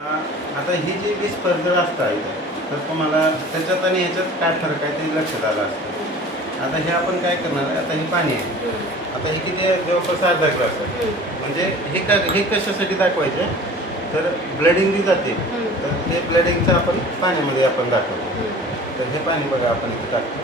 आता ही जी वीज स्पर्धा असतात तर तुम्हाला त्याच्यात आणि ह्याच्यात काय फरक आहे ते लक्षात आलं असतं. आता हे आपण काय करणार आहे, आता हे पाणी आहे. आता हे किती आहे? जवळपास अर्धा ग्लास आहे. म्हणजे हे कशासाठी दाखवायचे, तर ब्लडिंग जी जाते तर ते ब्लडिंगचं आपण पाण्यामध्ये आपण दाखवतो. तर हे पाणी बघा आपण इथे टाकतो.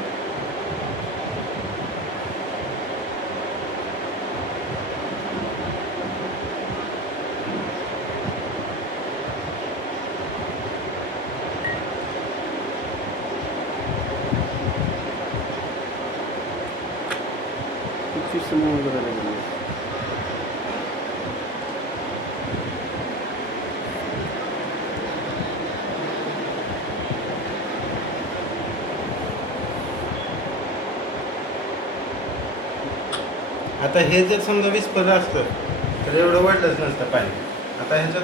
आता हे जर समजा विस्पर असतं तर एवढं वाढलंच नसतं पाणी. आता ह्याच्यात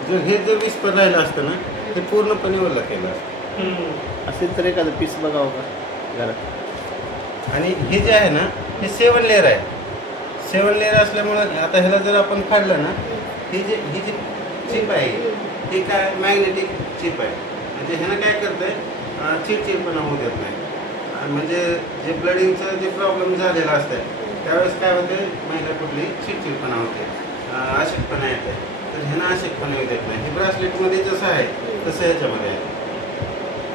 आता हे जर विस्पर राहिलं असतं ना ते पूर्णपणे ओलं केलं असतं. असेल तर एखादं पीस बघावं का घरात. आणि हे जे आहे ना हे 7 लेअर आहे. 7 लेअर असल्यामुळं आता ह्याला जर आपण काढलं ना, ही जी चिप आहे ही काय मॅग्नेटिक चिप आहे. म्हणजे ह्यानं काय करतंय, चिडचिडपणा होऊ देत नाही. आणि म्हणजे जे ब्लडिंगचं जे प्रॉब्लेम झालेला असतं त्यावेळेस काय होते, महिला कुठली चिडचिडपणा होते, अशक्तपणा येते. तर ह्यानं अशक्तपणा येऊ देत नाही. हे ब्रासलेटमध्ये जसं आहे तसं ह्याच्यामध्ये आहे.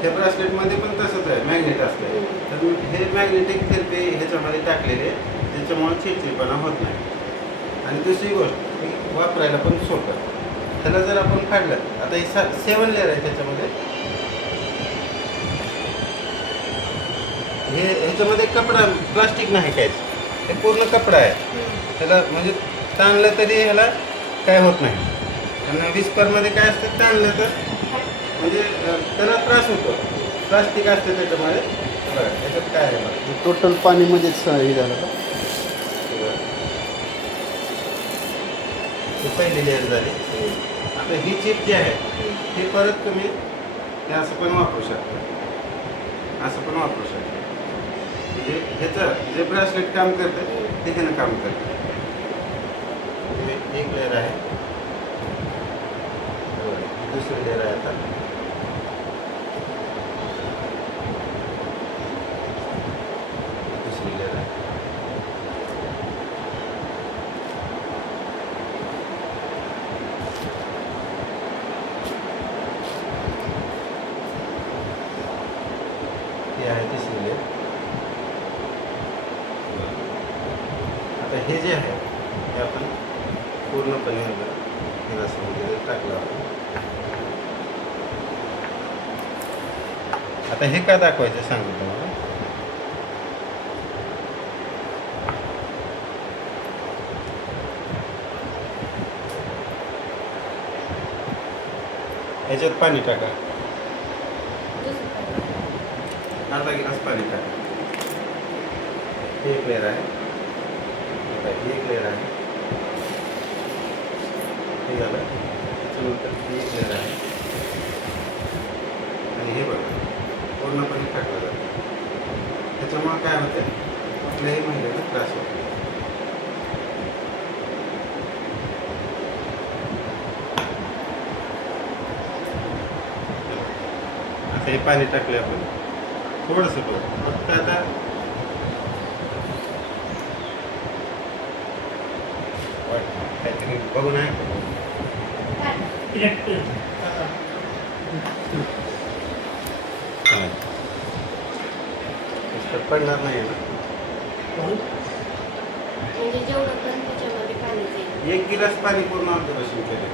हे ब्रासलेटमध्ये पण तसंच आहे, मॅग्नेट असतं. तर हे मॅग्नेटिक थेरपी ह्याच्यामध्ये टाकलेले त्याच्यामुळे चिडचिडपणा होत नाही. आणि दुसरी गोष्ट की वापरायला पण सोपं. त्याला जर आपण काढलं, आता हे 7 लेअर आहे त्याच्यामध्ये. ह्याच्यामध्ये कपडा, प्लास्टिक नाही काहीच, हे पूर्ण कपडा आहे. त्याला म्हणजे ताणलं तरी ह्याला काय होत नाही. आणि विस्परमध्ये काय असतं, ताणलं तर म्हणजे त्याला त्रास होतो. प्लास्टिक असतं त्याच्यामध्ये. बघा त्याच्यात काय आहे बघा. टोटल पाणीमध्येच हे झालं का? ही पहिली लेअर झाली. आता ही चिप जी आहे ही परत तुम्ही हे असं पण वापरू शकता, असं पण वापरू शकता. म्हणजे ह्याचं जे ब्रासलेट काम करतं ते ह्यानं काम करतं. हे एक लेअर आहे, दुसरी लेअर आहे. आता दुसरी लेअर आहे. हे आहे तिसरी लेअर. आता हे जे आहे ते आपण पूर्णपणे हे रसामध्ये टाकलं आपण. आता हे काय दाखवायचं सांगतो तुम्हाला. ह्याच्यात पाणी टाका, अर्धा गिलास पाणी टाका. हे एक लेअर आहे, ही एक लेअर आहे. हे झालं. त्याच्यानंतर ही एक लेअर आहे. आणि हे बघा पूर्णपणे टाकलं जातं. त्याच्यामुळे काय होतं, कुठल्याही महिलेला त्रास होतो. आता हे पाणी टाकले आपण थोडंसं फक्त. आता काहीतरी बघून आहे पडणार नाही ना. म्हणजे जेवढं पण त्याच्यामध्ये पाणी जाईल. 1 गिलास पाणी पूर्ण ऑब्झर्वेशन केलं.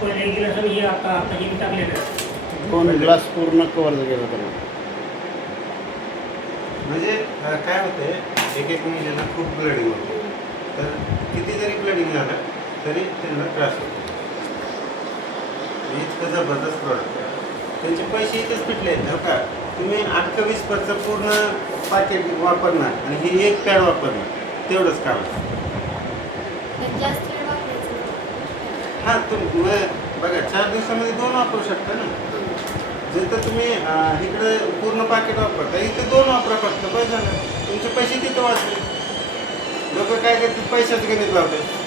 पहिले एक गिलास आणि हे आता हे टाकलेलं आहे. 2 ग्लास पूर्ण कव्हर केलं त्याला. म्हणजे काय होते, एक महिन्याला खूप ब्लडिंग होते. तर किती जरी ब्लडिंग झालं तरी त्यांना त्रास होतो. इतकं जबरदस्त प्रॉडक्ट आहे. त्यांचे पैसे इथेच पिटले आहेत. हो का, तुम्ही 28% पूर्ण पॅकेट वापरणार आणि ही एक पॅड वापरणार, तेवढंच काम. जास्त वेळ वापरायचं. हां बघा 4 दिवसामध्ये 2 वापरू शकता ना. जिथं तुम्ही इकडे पूर्ण पाकिट वापरता इथे 2 वापरा फक्त बस झालं. तुमचे पैसे तिथं वाचले. लोक काय करतात पैशाचं गणित लावतात.